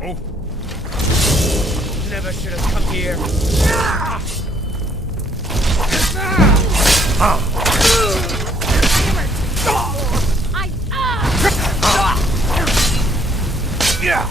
Oh. Never should have come here. Yeah.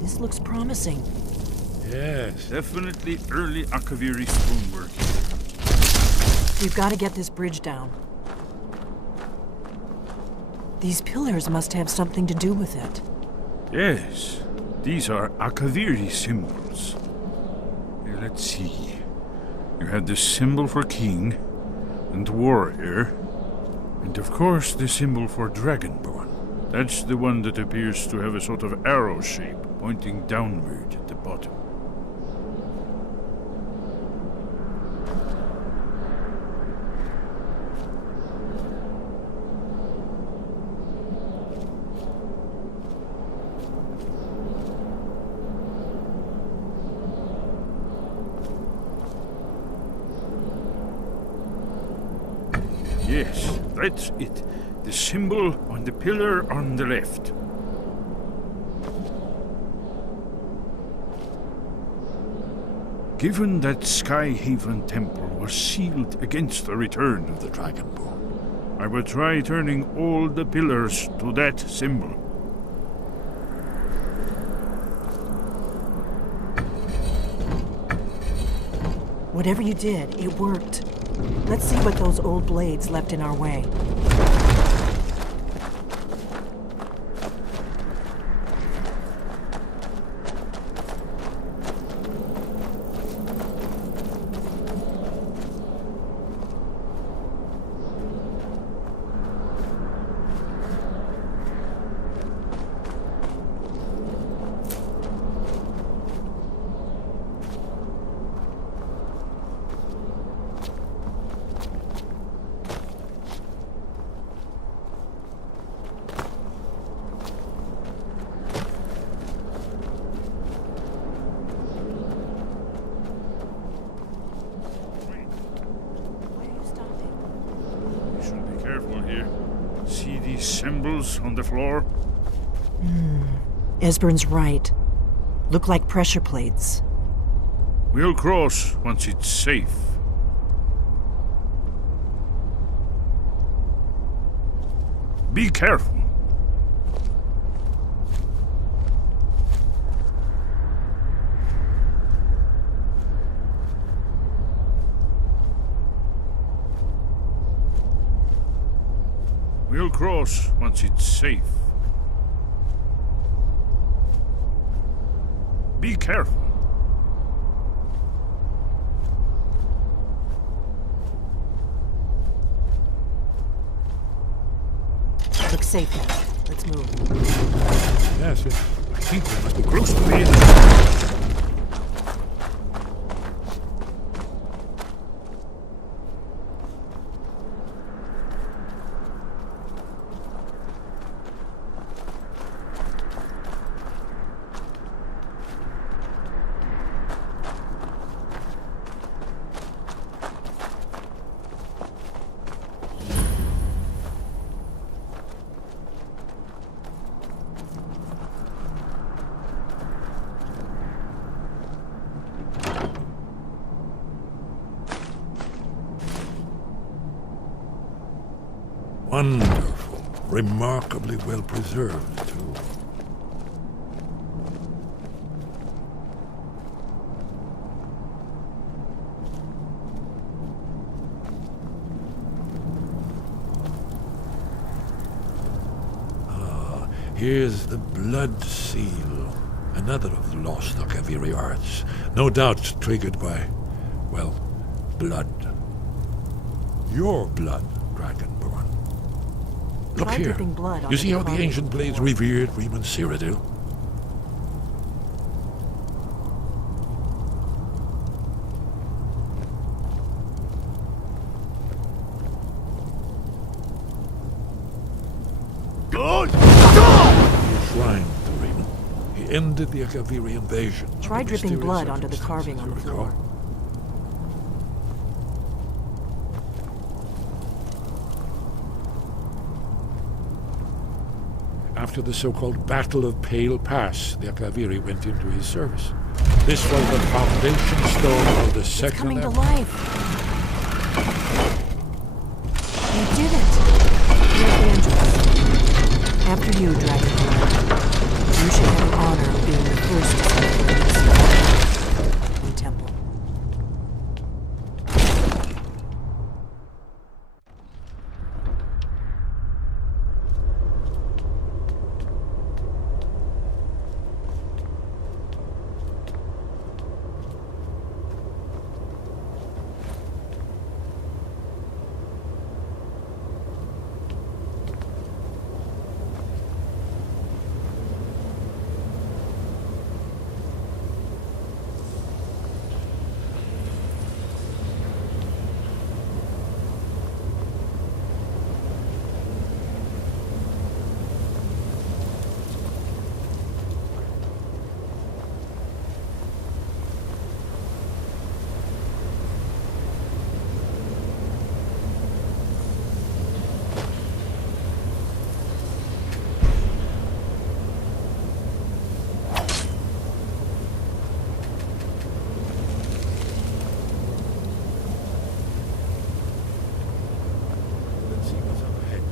This looks promising. Yes, definitely early Akaviri spoonwork. We've got to get this bridge down. These pillars must have something to do with it. Yes, these are Akaviri symbols. Here, let's see. You have the symbol for king and warrior, and of course the symbol for dragonborn. That's the one that appears to have a sort of arrow shape pointing downward at the bottom. Yes, that's it. The symbol on the pillar on the left. Given that Skyhaven Temple was sealed against the return of the Dragonborn, I will try turning all the pillars to that symbol. Whatever you did, it worked. Let's see what those old blades left in our way. Symbols on the floor? Esbern's right. Look like pressure plates. We'll cross once it's safe. Be careful. We'll cross once it's safe. Be careful. Looks safe now. Let's move. Yes, I think we must be close to the end. Wonderful. Remarkably well preserved, too. Here's the Blood Seal, another of the lost Akaviri arts, no doubt triggered by, well, blood. Your blood, Dragonborn. Look Try here. dripping blood You onto see the how the carving ancient on the blades floor. revered Reman Cyrodiil? Shrine to Reman. He ended the Akaviri invasion. Try under dripping mysterious blood onto the circumstances, carving on you the recall. floor. After the so-called Battle of Pale Pass, the Akaviri went into his service. This was the foundation stone of the It's second coming to Empire. life. You did it. Here's the entrance. After you, Dragonborn. You should have the honor of being the first to step foot in the temple. Let's see what's up ahead.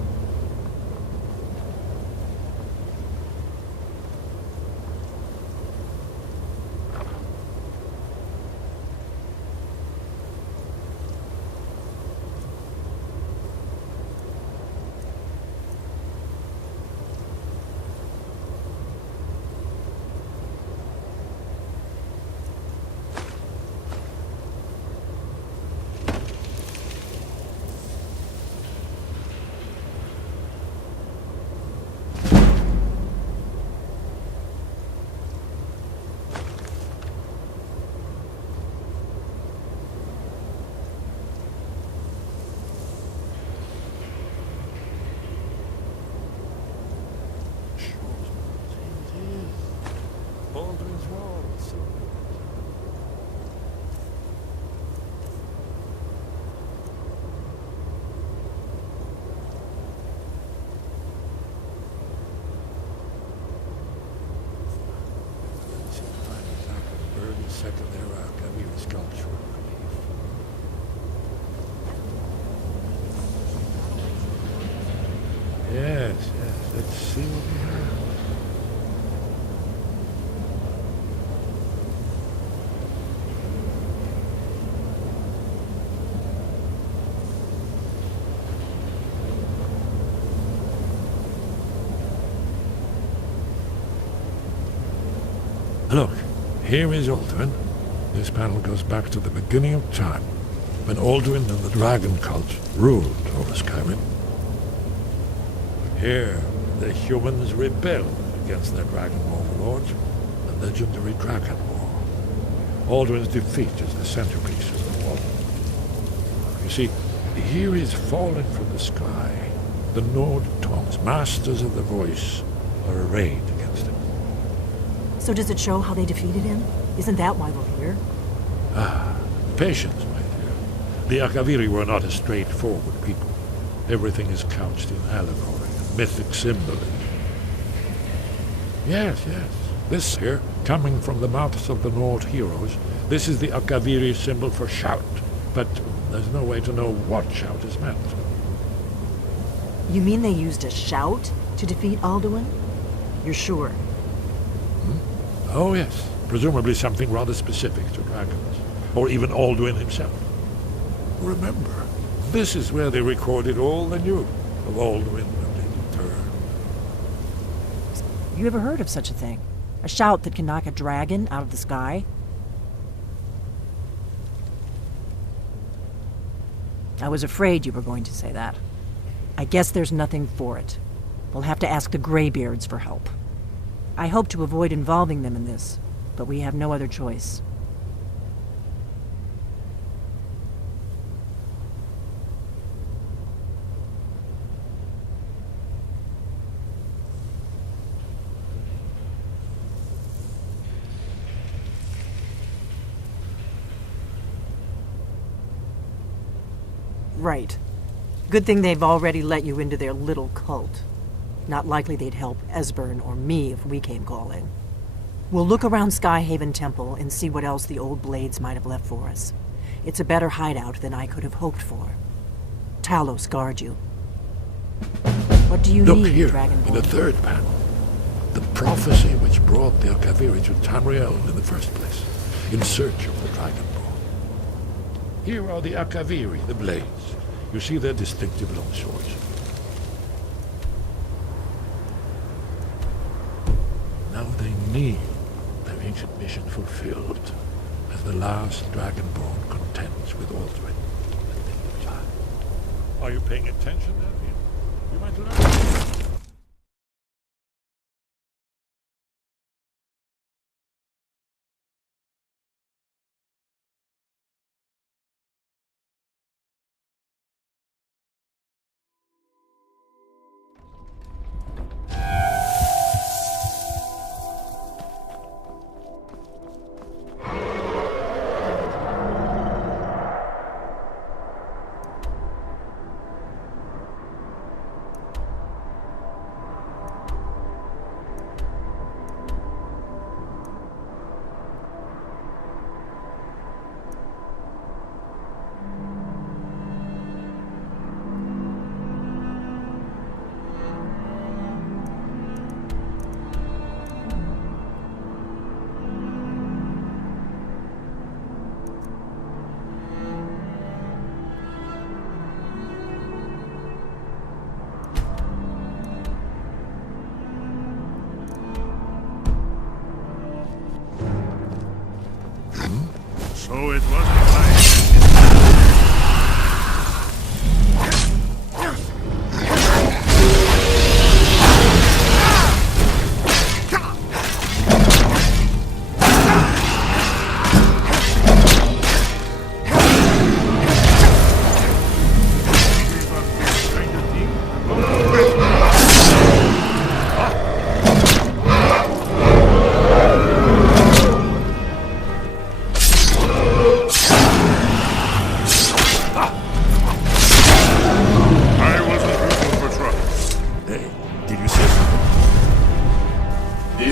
Baldwin's Walls. Early second era Akaviri sculpture. Yes, yes. Let's see what we have. Look, here is Alduin. This panel goes back to the beginning of time, when Alduin and the dragon cult ruled over Skyrim. Here, the humans rebelled against their dragon overlords, the legendary Dragon War. Alduin's defeat is the centerpiece of the war. You see, here is fallen from the sky. The Nord Tongs, masters of the voice, are arrayed against him. So does it show how they defeated him? Isn't that why we're here? Patience, my dear. The Akaviri were not a straightforward people. Everything is couched in allegory and mythic symbolism. Yes, yes. This here, coming from the mouths of the Nord heroes, this is the Akaviri symbol for shout. But there's no way to know what shout is meant. You mean they used a shout to defeat Alduin? You're sure? Oh, yes. Presumably something rather specific to dragons. Or even Alduin himself. Remember, this is where they recorded all they knew of Alduin and Lady Tern. You ever heard of such a thing? A shout that can knock a dragon out of the sky? I was afraid you were going to say that. I guess there's nothing for it. We'll have to ask the Greybeards for help. I hope to avoid involving them in this, but we have no other choice. Right. Good thing they've already let you into their little cult. Not likely they'd help Esbern or me if we came calling. We'll look around Skyhaven Temple and see what else the old blades might have left for us. It's a better hideout than I could have hoped for. Talos guard you. What do you Look need, here, Dragonborn? in the third panel. The prophecy which brought the Akaviri to Tamriel in the first place, in search of the Dragonborn. Here are the Akaviri, the blades. You see their distinctive long swords. Now they need their ancient mission fulfilled, as the last Dragonborn contends with Alduin and Lady Tern. Are you paying attention, then? You might learn. So it wasn't like...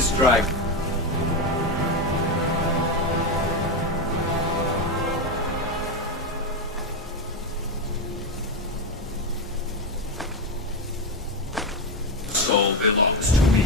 Strike. Soul belongs to me.